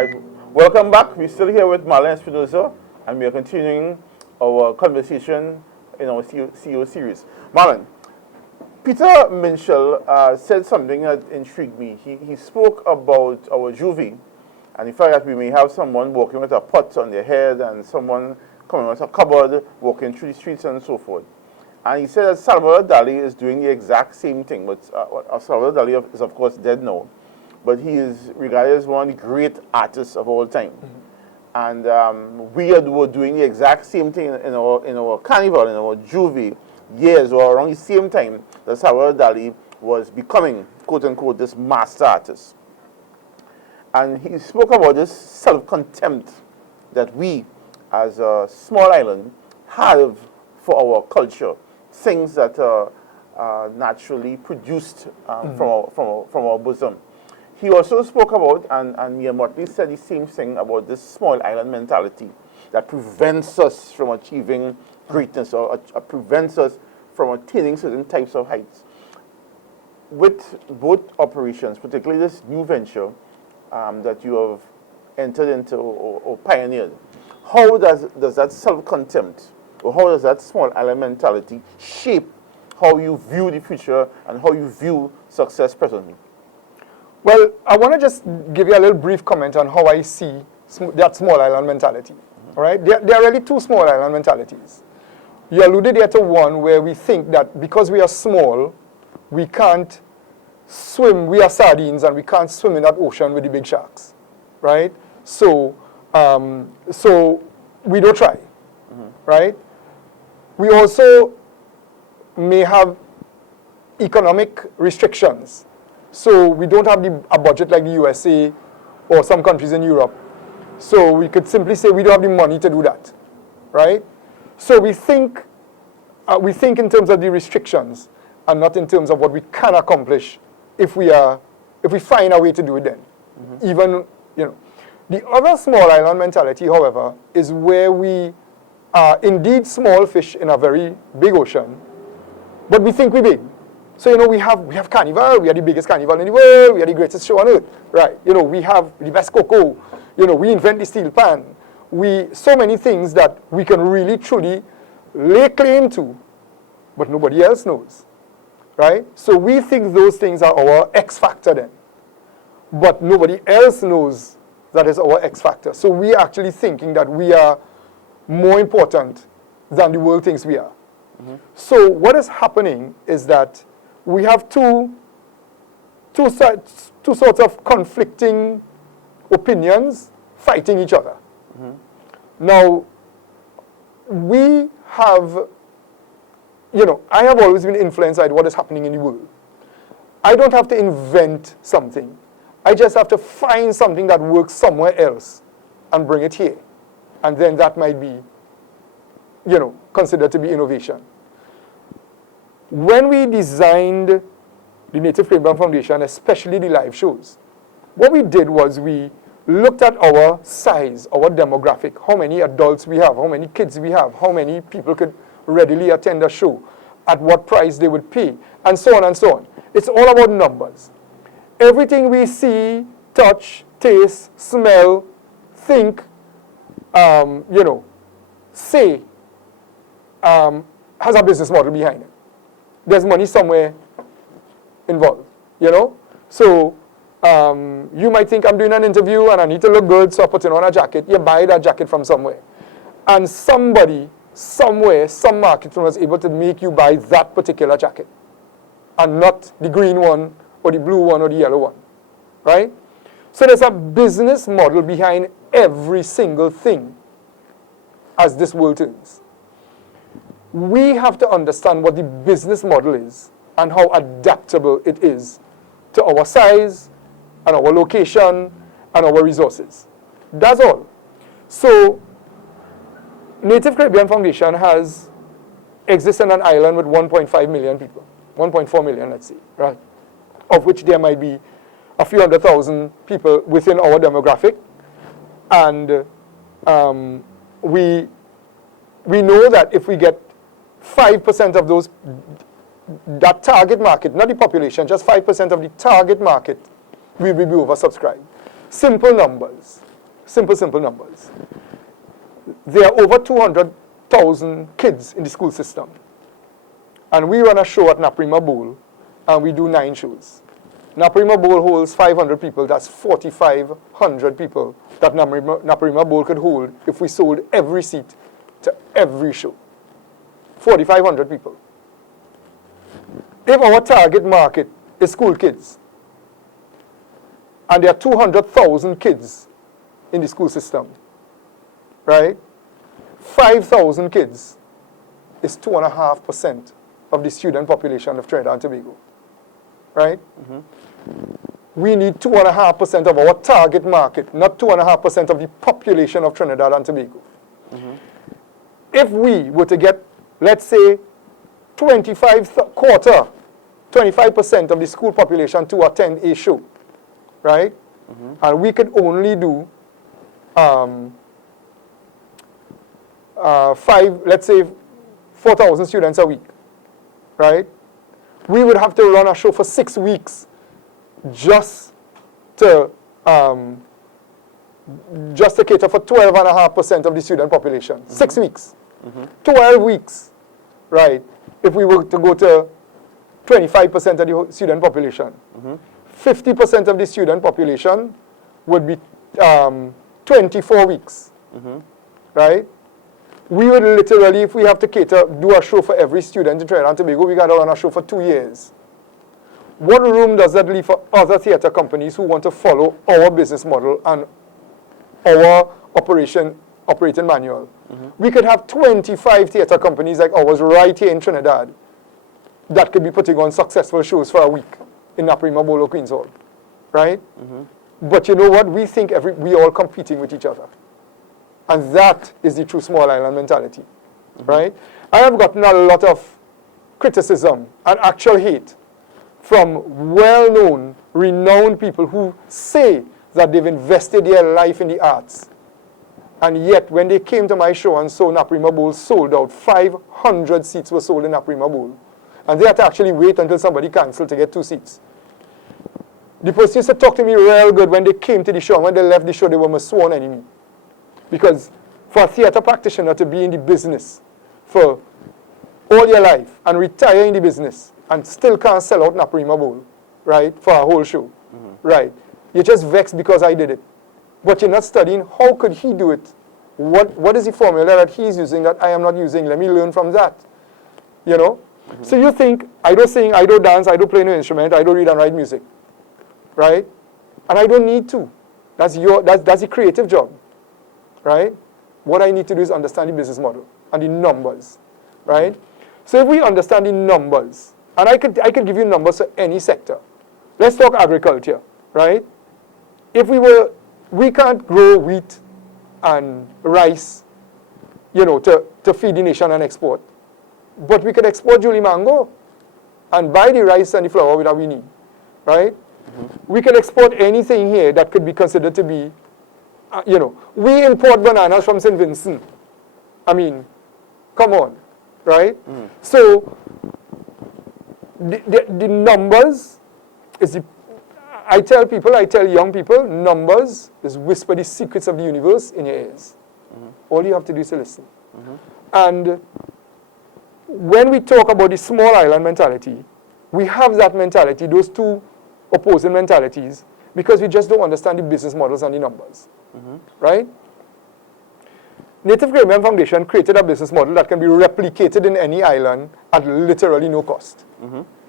Right. Welcome back. We're still here with Marlon Espinoza, and we are continuing our conversation in our CEO series. Marlon, Peter Minshall said something that intrigued me. He spoke about our juvie, and the fact that we may have someone walking with a pot on their head and someone coming with a cupboard, walking through the streets and so forth. And he said that Salvador Dali is doing the exact same thing. But Salvador Dali is, of course, dead now. But he is regarded as one of the great artists of all time. Mm-hmm. And we were doing the exact same thing in our carnival, in our juvie, years or around the same time that Salvador Dali was becoming, quote unquote, this master artist. And he spoke about this self-contempt that we, as a small island, have for our culture, things that are naturally produced from our bosom. He also spoke about, and Mia Motley said the same thing about this small island mentality that prevents us from achieving greatness or prevents us from attaining certain types of heights. With both operations, particularly this new venture that you have entered into or pioneered, how does that self-contempt or how does that small island mentality shape how you view the future and how you view success presently? Well, I want to just give you a little brief comment on how I see that small island mentality. All right? There are really two small island mentalities. You alluded here to one where we think that because we are small, we can't swim, we are sardines and we can't swim in that ocean with the big sharks. Right? So we don't try. Right? We also may have economic restrictions. So we don't have a budget like the USA or some countries in Europe. So we could simply say we don't have the money to do that, right? So we think in terms of the restrictions and not in terms of what we can accomplish if we find a way to do it then. Mm-hmm. Even, The other small island mentality, however, is where we are indeed small fish in a very big ocean, but we think we're big. So, we have carnival, we are the biggest carnival in the world, we are the greatest show on earth, right? We have the best cocoa, we invent the steel pan. So many things that we can really, truly lay claim to, but nobody else knows, right? So we think those things are our X factor then, but nobody else knows that is our X factor. So we are actually thinking that we are more important than the world thinks we are. Mm-hmm. So what is happening is that we have two sorts of conflicting opinions fighting each other. Mm-hmm. Now, we have, I have always been influenced by what is happening in the world. I don't have to invent something. I just have to find something that works somewhere else and bring it here. And then that might be, considered to be innovation. When we designed the Native Caribbean Foundation, especially the live shows, what we did was we looked at our size, our demographic, how many adults we have, how many kids we have, how many people could readily attend a show, at what price they would pay, and so on and so on. It's all about numbers. Everything we see, touch, taste, smell, think, say, has a business model behind it. There's money somewhere involved, So you might think I'm doing an interview and I need to look good, so I put on a jacket. You buy that jacket from somewhere. And somebody, somewhere, some marketer was able to make you buy that particular jacket and not the green one or the blue one or the yellow one, right? So there's a business model behind every single thing as this world turns. We have to understand what the business model is and how adaptable it is to our size and our location and our resources. That's all. So, Native Caribbean Foundation exists on an island with 1.5 million people, 1.4 million, let's say, right? Of which there might be a few 100,000 people within our demographic. And we know that if we get 5% of that target market, not the population, just 5% of the target market, we will be oversubscribed. Simple numbers. simple numbers. There are over 200,000 kids in the school system. And we run a show at Naprima Bowl, and we do 9 shows. Naprima Bowl holds 500 people. That's 4,500 people that Naprima Bowl could hold if we sold every seat to every show. 4,500 people. If our target market is school kids, and there are 200,000 kids in the school system, right? 5,000 kids is 2.5% of the student population of Trinidad and Tobago, right? We need 2.5% of our target market, not 2.5% of the population of Trinidad and Tobago. If we were to get, let's say, 25% of the school population to attend a show, right? And we could only do 4,000 students a week, right? We would have to run a show for 6 weeks just to cater for 12.5% of the student population. 6 weeks. 12 weeks, right? If we were to go to 25% of the student population. 50% of the student population would be 24 weeks, right? We would literally, if we have to do a show for every student in Trinidad and Tobago, we got to run a show for 2 years. What room does that leave for other theater companies who want to follow our business model and our operating manual? We could have 25 theater companies like ours right here in Trinidad that could be putting on successful shows for a week in Naprima Bowl or Queen's Hall, right? But you know what? We think we all competing with each other. And that is the true small island mentality, right? I have gotten a lot of criticism and actual hate from well-known, renowned people who say that they've invested their life in the arts. And yet, when they came to my show and saw Naprima Bowl sold out, 500 seats were sold in Naprima Bowl. And they had to actually wait until somebody canceled to get 2 seats. The person used to talk to me real good when they came to the show. And when they left the show, they were my sworn enemy. Because for a theater practitioner to be in the business for all your life and retire in the business and still can't sell out Naprima Bowl, right, for a whole show, right? You're just vexed because I did it. But you're not studying how could he do it? What is the formula that he's using that I am not using? Let me learn from that, you know? So you think, I don't sing, I don't dance, I don't play no instrument, I don't read and write music, right? And I don't need to. That's the creative job, right? What I need to do is understand the business model and the numbers, right? So if we understand the numbers, and I could give you numbers for any sector. Let's talk agriculture, right? If we can't grow wheat and rice, you know, to feed the nation and export. But we could export Julie mango and buy the rice and the flour that we need, right? We can export anything here that could be considered to be, you know, we import bananas from St. Vincent. I mean, come on, right? So the numbers is I tell young people, numbers is whisper the secrets of the universe in your ears. All you have to do is to listen. And when we talk about the small island mentality, we have that mentality, those two opposing mentalities, because we just don't understand the business models and the numbers, right? Native Caribbean Foundation created a business model that can be replicated in any island at literally no cost,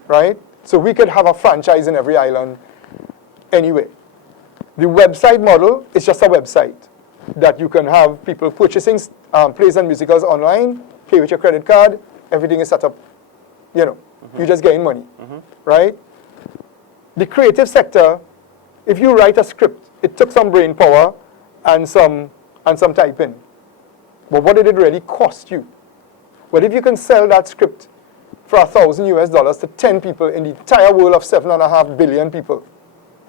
right? So we could have a franchise in every island anyway. The website model is just a website that you can have people purchasing plays and musicals online, pay with your credit card, everything is set up, you know, you're just getting money, right? The creative sector, if you write a script, it took some brain power and some typing. But what did it really cost you? But if you can sell that script for $1,000 to 10 people in the entire world of 7.5 billion people,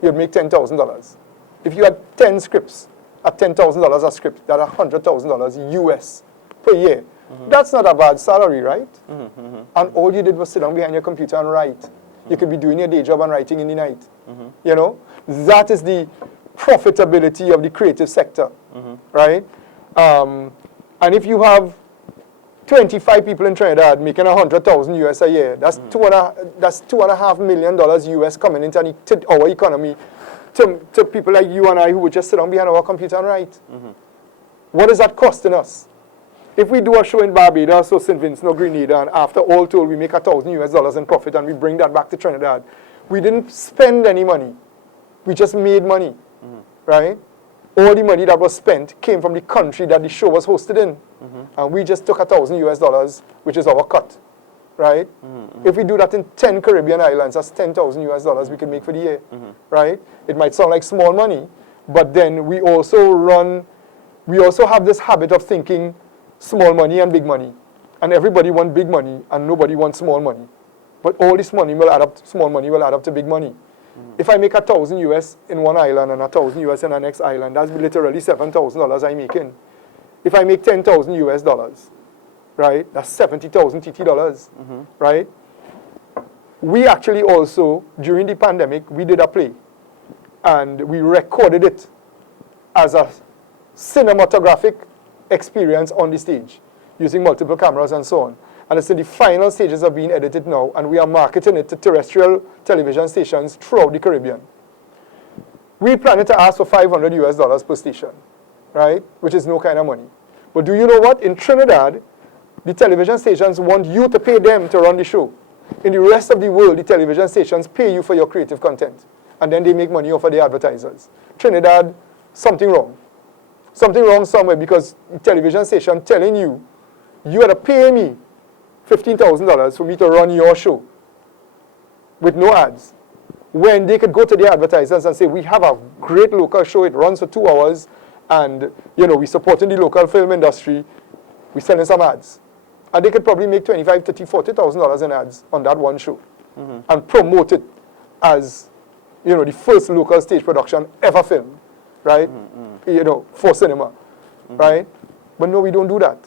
you'd make $10,000. If you had 10 scripts at $10,000 a script, that's $100,000 US per year. That's not a bad salary, right? And all you did was sit down behind your computer and write. You could be doing your day job and writing in the night. You know, that is the profitability of the creative sector, right? And if you have 25 people in Trinidad making 100,000 US a year, that's $2.5 million US coming into our economy to people like you and I who would just sit down behind our computer and write. What is that costing us? If we do a show in Barbados or St. Vincent or Grenada, and after all told we make $1,000 US in profit and we bring that back to Trinidad, we didn't spend any money. We just made money, right? All the money that was spent came from the country that the show was hosted in. And we just took $1,000 US, which is our cut, right? If we do that in 10 Caribbean islands, that's $10,000 US we could make for the year, right? It might sound like small money, but then we also have this habit of thinking small money and big money. And everybody wants big money and nobody wants small money. But all this money will add up, small money will add up to big money. If I make $1,000 US in one island and $1,000 US in the next island, that's literally $7,000 I'm making. If I make $10,000 US, right, that's 70,000 TT dollars, right? We actually also, during the pandemic, we did a play and we recorded it as a cinematographic experience on the stage using multiple cameras and so on. And it's in the final stages of being edited now, and we are marketing it to terrestrial television stations throughout the Caribbean. We planning to ask for $500 US per station, right? Which is no kind of money. But do you know what? In Trinidad, the television stations want you to pay them to run the show. In the rest of the world, the television stations pay you for your creative content. And then they make money off of the advertisers. Trinidad, something wrong. Something wrong somewhere, because the television station telling you, you had to pay me $15,000 for me to run your show with no ads. When they could go to the advertisers and say, we have a great local show, it runs for 2 hours, and we're supporting the local film industry, we're selling some ads. And they could probably make $25,000, $30,000, $40,000 in ads on that one show and promote it as the first local stage production ever filmed, right? For cinema, right? But no, we don't do that.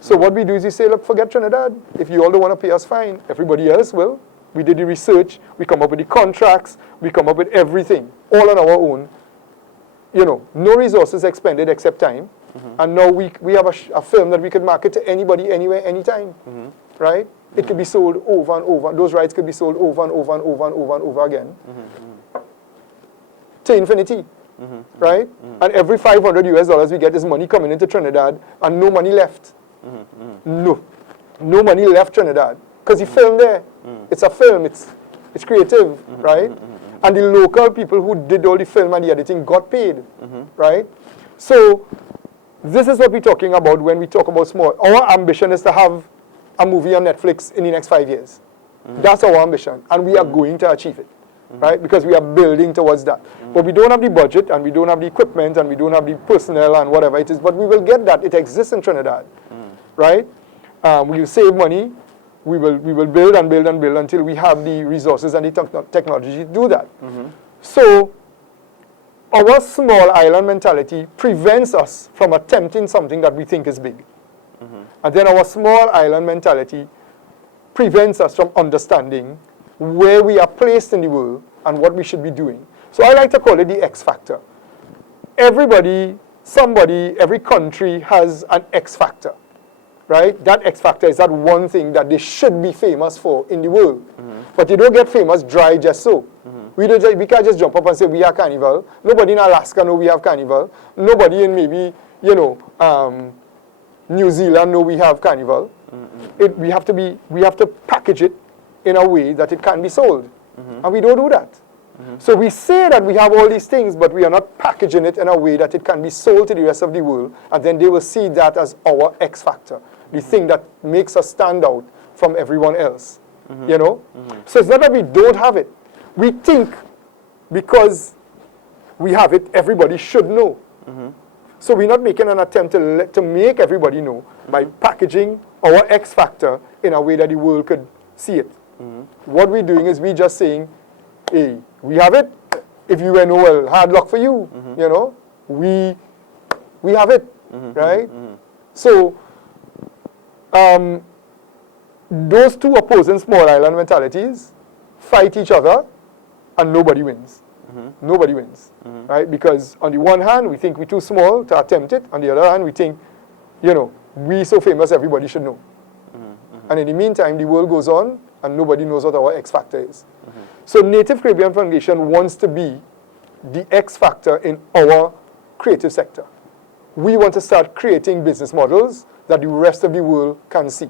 So what we do is we say, look, forget Trinidad. If you all don't want to pay us, fine. Everybody else will. We did the research. We come up with the contracts. We come up with everything, all on our own. No resources expended except time. And now we have a film that we could market to anybody, anywhere, anytime, right? It could be sold over and over. Those rights could be sold over and over and over and over and over again to infinity, right? And every $500 US we get is money coming into Trinidad and no money left. No money left Trinidad, because the film there, it's a film, it's creative, right? And the local people who did all the film and the editing got paid, right? So this is what we're talking about when we talk about small. Our ambition is to have a movie on Netflix in the next 5 years. That's our ambition, and we are going to achieve it, right? Because we are building towards that. But we don't have the budget, and we don't have the equipment, and we don't have the personnel and whatever it is, but we will get that. It exists in Trinidad, right? We will save money. We will build and build and build until we have the resources and the technology to do that. So our small island mentality prevents us from attempting something that we think is big. And then our small island mentality prevents us from understanding where we are placed in the world and what we should be doing. So I like to call it the X factor. Everybody, somebody, every country has an X factor, right? That X factor is that one thing that they should be famous for in the world. But you don't get famous dry just so. We can't just jump up and say we have carnival. Nobody in Alaska know we have carnival. Nobody in maybe, New Zealand know we have carnival. We have to package it in a way that it can be sold. And we don't do that. So we say that we have all these things, but we are not packaging it in a way that it can be sold to the rest of the world, and then they will see that as our X factor, the thing that makes us stand out from everyone else. So it's not that we don't have it. We think because we have it, everybody should know. So we're not making an attempt to make everybody know by packaging our X factor in a way that the world could see it. What we're doing is we're just saying, hey, we have it. If you were well, hard luck for you. We have it, right? So those two opposing small island mentalities fight each other, and nobody wins. nobody wins, right? Because on the one hand, we think we're too small to attempt it. On the other hand, we think, we so famous, everybody should know. And in the meantime, the world goes on, and nobody knows what our X factor is. So Native Caribbean Foundation wants to be the X factor in our creative sector. We want to start creating business models that the rest of the world can see.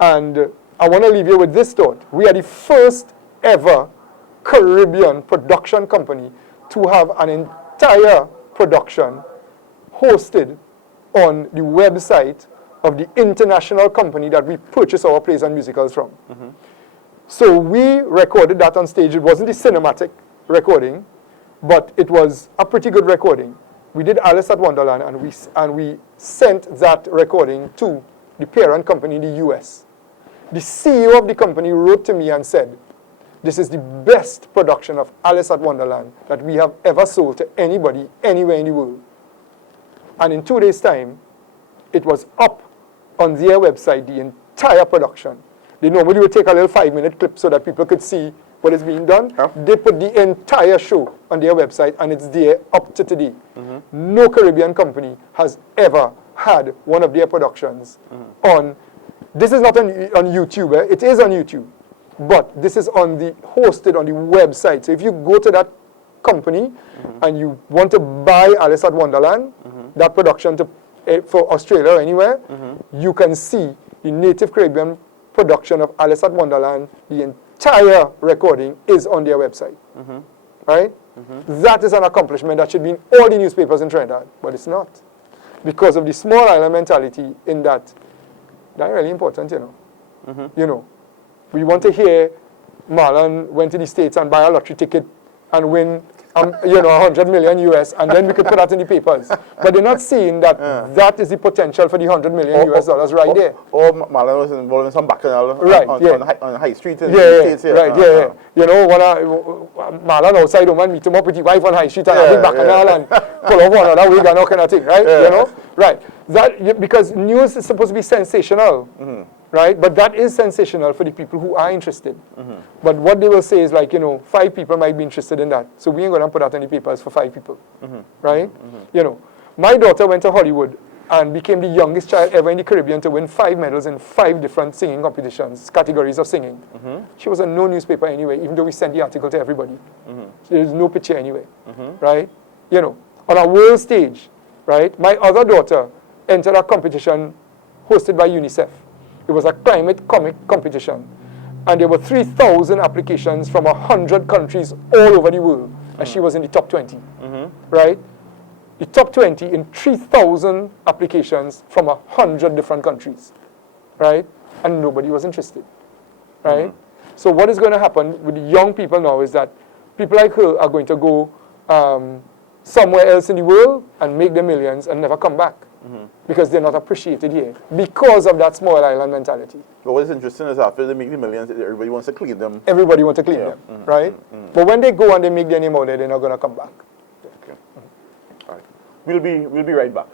And I want to leave you with this thought. We are the first ever Caribbean production company to have an entire production hosted on the website of the international company that we purchase our plays and musicals from. So we recorded that on stage. It wasn't a cinematic recording, but it was a pretty good recording. We did Alice at Wonderland, and we sent that recording to the parent company in the US. The CEO of the company wrote to me and said, "This is the best production of Alice at Wonderland that we have ever sold to anybody, anywhere in the world." And in 2 days' time, it was up on their website, the entire production. They normally would take a little 5-minute clip so that people could see what is being done. They put the entire show on their website, and it's there up to today. No Caribbean company has ever had one of their productions on. This is not on YouTube. It is on YouTube, but this is hosted on the website. So if you go to that company and you want to buy Alice at Wonderland, that production for Australia or anywhere, you can see the Native Caribbean production of Alice at Wonderland. The entire recording is on their website, right? That is an accomplishment that should be in all the newspapers in Trinidad, but it's not, because of the small island mentality. In that really important, we want to hear Marlon went to the States and buy a lottery ticket and win, 100 million US, and then we could put that in the papers. But they're not seeing that that is the potential for the 100 million US dollars right there. Or Marlon was involved in some bacchanal on High Street in the States here. Marlon outside home and meet him up with his wife on High Street and have a bacchanal and pull off one another wig and all kind of thing, right? Right. That, because news is supposed to be sensational, right? But that is sensational for the people who are interested. But what they will say is 5 people might be interested in that. So we ain't going to put that in the papers for 5 people, right? My daughter went to Hollywood and became the youngest child ever in the Caribbean to win 5 medals in 5 different singing competitions, categories of singing. She was on no newspaper anyway, even though we sent the article to everybody. There's no picture anyway, right? On a world stage, right? My other daughter entered a competition hosted by UNICEF. It was a climate comic competition. And there were 3,000 applications from 100 countries all over the world. And she was in the top 20, right? The top 20 in 3,000 applications from 100 different countries, right? And nobody was interested, right? So what is going to happen with the young people now is that people like her are going to go somewhere else in the world and make their millions and never come back. Because they're not appreciated here because of that small island mentality. But what is interesting is after they make the millions, everybody wants to clean them. Everybody wants to clean them, right? But when they go and they make their name out there, they're not going to come back. Okay. All right. We'll be right back.